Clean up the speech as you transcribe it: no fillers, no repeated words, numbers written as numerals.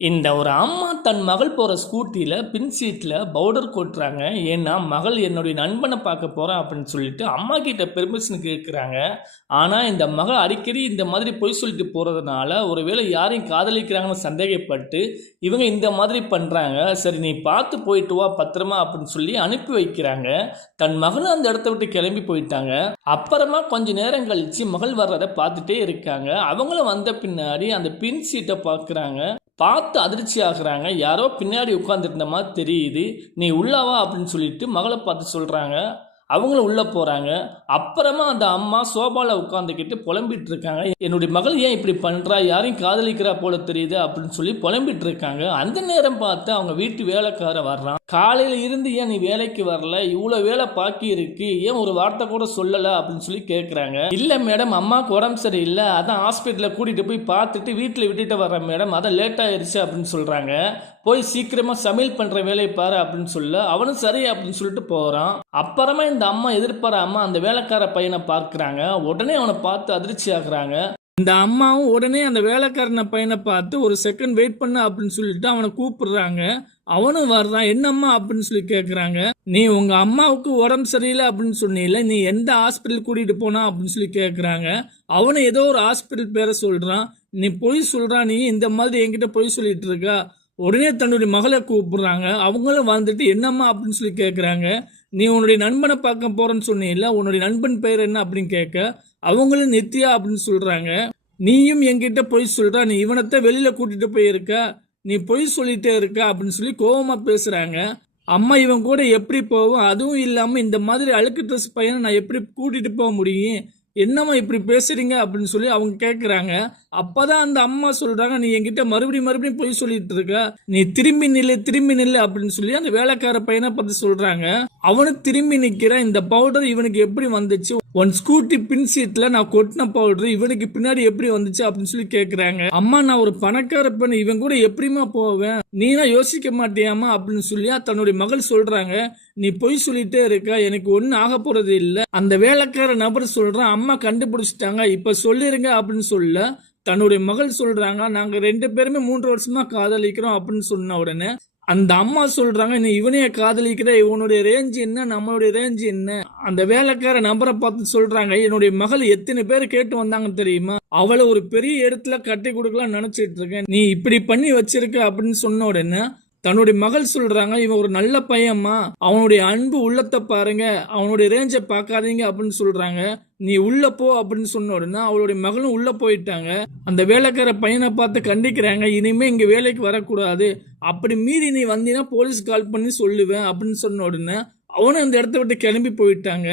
இந்த ஒரு அம்மா தன் மகள் போகிற ஸ்கூட்டியில் பின் சீட்டில் பவுடர் கொட்டுறாங்க. ஏன்னா மகள் என்னுடைய நண்பனை பார்க்க போகிறேன் அப்படின்னு சொல்லிட்டு அம்மா கிட்ட பெர்மிஷன் கேட்குறாங்க. ஆனால் இந்த மகள் அடிக்கடி இந்த மாதிரி பொய் சொல்லிட்டு போகிறதுனால ஒருவேளை யாரையும் காதலிக்கிறாங்கன்னு சந்தேகப்பட்டு இவங்க இந்த மாதிரி பண்ணுறாங்க. சரி நீ பார்த்து போயிட்டு வா பத்திரமா அப்படின்னு சொல்லி அனுப்பி வைக்கிறாங்க. தன் மகளும் அந்த இடத்த விட்டு கிளம்பி போயிட்டாங்க. அப்புறமா கொஞ்ச நேரம் கழித்து மகள் வர்றதை பார்த்துட்டே இருக்காங்க. அவங்களும் வந்த பின்னாடி அந்த பின் சீட்டை பார்க்குறாங்க. பார்த்து அதிர்ச்சி ஆகுறாங்க. யாரோ பின்னாடி உட்காந்துருந்த மாதிரி தெரியுது. நீ உள்ளவா அப்படின்னு சொல்லிட்டு மகளை பார்த்து சொல்கிறாங்க. அவங்களும் உள்ளே போகிறாங்க. அப்புறமா அந்த அம்மா சோபாவில் உட்காந்துக்கிட்டு புலம்பிட்டு இருக்காங்க. என்னுடைய மகள் ஏன் இப்படி பண்ணுறா, யாரையும் காதலிக்கிறா போல தெரியுது அப்படின்னு சொல்லி புலம்பிட்டு இருக்காங்க. அந்த நேரம் பார்த்து அவங்க வீட்டு வேலைக்கார வர்றான். காலையில் இருந்து ஏன் நீ வேலைக்கு வரல, இவ்வளோ வேலை பாக்கி இருக்கு, ஏன் ஒரு வார்த்தை கூட சொல்லலை அப்படின்னு சொல்லி கேட்குறாங்க. இல்லை மேடம், அம்மாவுக்கு உடம்பு சரியில்லை, அதான் ஹாஸ்பிட்டலில் கூட்டிகிட்டு போய் பார்த்துட்டு வீட்டில் விட்டுட்டு வர்றேன் மேடம், அதான் லேட் ஆயிடுச்சு அப்படின்னு சொல்கிறாங்க. போய் சீக்கிரமாக சமையல் பண்ணுற வேலையை பாரு அப்படின்னு சொல்ல அவனும் சரி அப்படின்னு சொல்லிட்டு போகிறான். அப்புறமா இந்த அம்மா எதிர்பாராம அந்த வேலைக்கார பையனை பார்க்குறாங்க. உடனே அவனை பார்த்து அதிர்ச்சி ஆகுறாங்க. இந்த அம்மாவும் உடனே அந்த வேலைக்காரன பையனை பார்த்து ஒரு செகண்ட் வெயிட் பண்ண அப்படின்னு சொல்லிட்டு அவனை கூப்பிடுறாங்க. அவனும் வர்றான். என்னம்மா அப்படின்னு சொல்லி கேட்குறாங்க. நீ உங்க அம்மாவுக்கு உடம்பு சரியில்லை அப்படின்னு சொன்னீல, நீ எந்த ஹாஸ்பிட்டல் கூட்டிட்டு போனா அப்படின்னு சொல்லி கேட்குறாங்க. அவனும் ஏதோ ஒரு ஹாஸ்பிட்டல் பேரை சொல்றான். நீ பொய் சொல்றான், நீ இந்த மாதிரி என்கிட்ட பொய் சொல்லிட்டு இருக்கா. உடனே தன்னுடைய மகளை கூப்பிடுறாங்க. அவங்களும் வந்துட்டு என்னம்மா அப்படின்னு சொல்லி கேட்குறாங்க. நீ உன்னுடைய நண்பனை பார்க்க போறேன்னு சொன்னீல்ல, உன்னுடைய நண்பன் பெயர் என்ன அப்படின்னு கேட்க அவங்களும் நித்யா அப்படின்னு சொல்றாங்க. நீயும் என்கிட்ட பொய் சொல்ற, நீ இவனத்தை வெளியில கூட்டிட்டு போயிருக்க, நீ பொய் சொல்லிட்டே இருக்க அப்படின்னு சொல்லி கோவமா பேசுறாங்க. அம்மா இவன் கூட எப்படி போவோம், அதுவும் இல்லாம இந்த மாதிரி அழுக்கு ட்ரெஸ் பையனை நான் எப்படி கூட்டிட்டு போக முடியும், என்னம்மா இப்படி பேசுறீங்க அப்படின்னு சொல்லி அவங்க கேட்குறாங்க. அப்பதான் அந்த அம்மா சொல்றாங்க, நீ என்கிட்ட மறுபடியும் பொய் சொல்லிட்டு இருக்க, நீ திரும்பி நில்லு அப்படின்னு சொல்லி அந்த வேலைக்கார பையனை பத்தி சொல்றாங்க. அவனு திரும்பி நிக்கிறான். இந்த பவுடர் இவனுக்கு எப்படி வந்துச்சு, ஒன் ஸ்கூட்டி பின் சீட்ல நான் கொட்டின பவுடர் இவனுக்கு பின்னாடி எப்படி வந்துச்சு அப்படின்னு சொல்லி கேட்குறாங்க. அம்மா நான் ஒரு பணக்கார பெண், இவன் கூட எப்படிமா போவேன், நீனா யோசிக்க மாட்டியாமா அப்படின்னு சொல்லி தன்னுடைய மகள் சொல்றாங்க. நீ பொய் சொல்லிட்டே இருக்க, எனக்கு ஒன்னும் ஆக போறது இல்லை. அந்த வேலைக்கார நபர் சொல்றான், அம்மா கண்டுபிடிச்சிட்டாங்க, இப்ப சொல்லிருங்க அப்படின்னு சொல்ல தன்னுடைய மகள் சொல்றாங்க, நாங்க 2 பேருமே 3 வருஷமா காதலிக்கிறோம் அப்படின்னு சொன்ன உடனே அந்த அம்மா சொல்றாங்க, நீ இவனைய காதலிக்கிற, இவனுடைய ரேஞ்ச் என்ன, நம்மளுடைய ரேஞ்ச் என்ன. அந்த வேலைக்கார நபரை பார்த்து சொல்றாங்க, என்னுடைய மகள் எத்தனை பேர் கேட்டு வந்தாங்க தெரியுமா, அவளை ஒரு பெரிய இடத்துல கட்டி கொடுக்கலாம் நினைச்சிட்டு இருக்கேன், நீ இப்படி பண்ணி வச்சிருக்க அப்படின்னு சொன்ன உடனே தன்னுடைய மகள் சொல்றாங்க, இவன் ஒரு நல்ல பையன்மா, அவனுடைய அன்பு உள்ளத்தை பாருங்க, அவனுடைய ரேஞ்சை பார்க்காதீங்க அப்படின்னு சொல்றாங்க. நீ உள்ள போ அப்படின்னு சொன்ன உடனே அவளுடைய மகளும் உள்ள போயிட்டாங்க. அந்த வேலைக்கார பையனை பார்த்து கண்டிக்கிறாங்க, இனிமே இங்க வேலைக்கு வரக்கூடாது, அப்படி மீறி நீ வந்தீங்கன்னா போலீஸ் கால் பண்ணி சொல்லுவேன் அப்படின்னு சொன்ன உடனே அவனும் அந்த இடத்த விட்டு கிளம்பி போயிட்டாங்க.